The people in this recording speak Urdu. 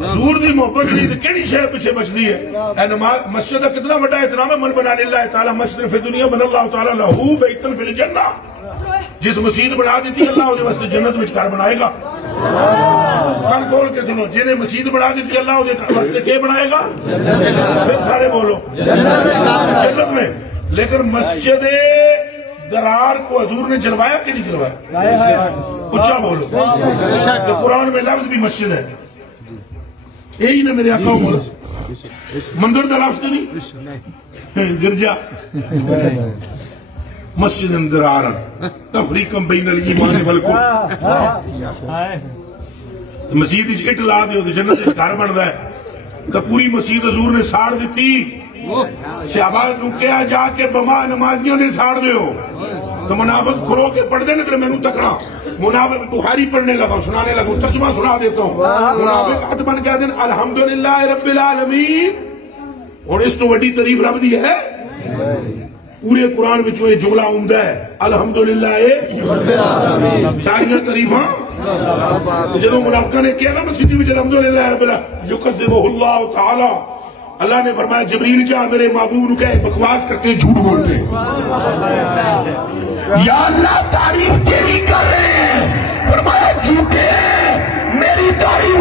حضور دی محبت نہیں تو کیڑی شے پیچھے بچدی ہے؟ اے نماز مسجد کا کتنا بڑا احترام ہے، من بنا للہ تعالی مسجد فی دنیا بنا اللہ تعالی لہو بیتن فی الجنہ، جس مسجد بنا دیتی اللہ وہ واسطے جنت میں گھر بنائے گا۔ کان کھول کے سنو، جنہیں مسجد بنا دیتی اللہ وہ واسطے کیا بنائے گا؟ پھر سارے بولو جنت میں۔ لیکن مسجد درار کو حضور نے جلوایا کہ نہیں جلوایا؟ اچھا بولو، کہ قرآن میں لفظ بھی مسجد ہے، یہی نا میرے آقا بولو، مندر دا لفظ نہیں، گرجا مسجد درارا تفریقم بین الایمان والکفر، مسجد اٹ لا دیو تو جنت گھر بنتا ہے، تو پوری مسجد حضور نے ساڑ دیتی، صحابہ نو کیا جا کے بما نمازیاں دے ساڑ دیو، تو منافق کھلو کے پڑھ دے نہیں میں نو تکڑا، منافق بخاری پڑھنے لگا، سنانے لگا، ترجمہ سنا دیتا ہوں، منافق ہاتھ بن کہہ دیں الحمدللہ رب العالمین، اور اس تو وڈی تعریف رب دی ہے؟ پورے قرآن وچوں یہ جملہ عمدہ ہے، الحمدللہ رب العالمین، ساری تعریفاں جدوں منافقاں نے کیا نا مسجد وچ الحمدللہ رب العالمین، یکذبہ اللہ تعالی، اللہ نے فرمایا جبریل جا میرے محبوب کو کہے بکواس کرتے جھوٹ بولتے، یا اللہ تعریف تیری کر رہے ہیں، فرمایا جھوٹے میری تعریف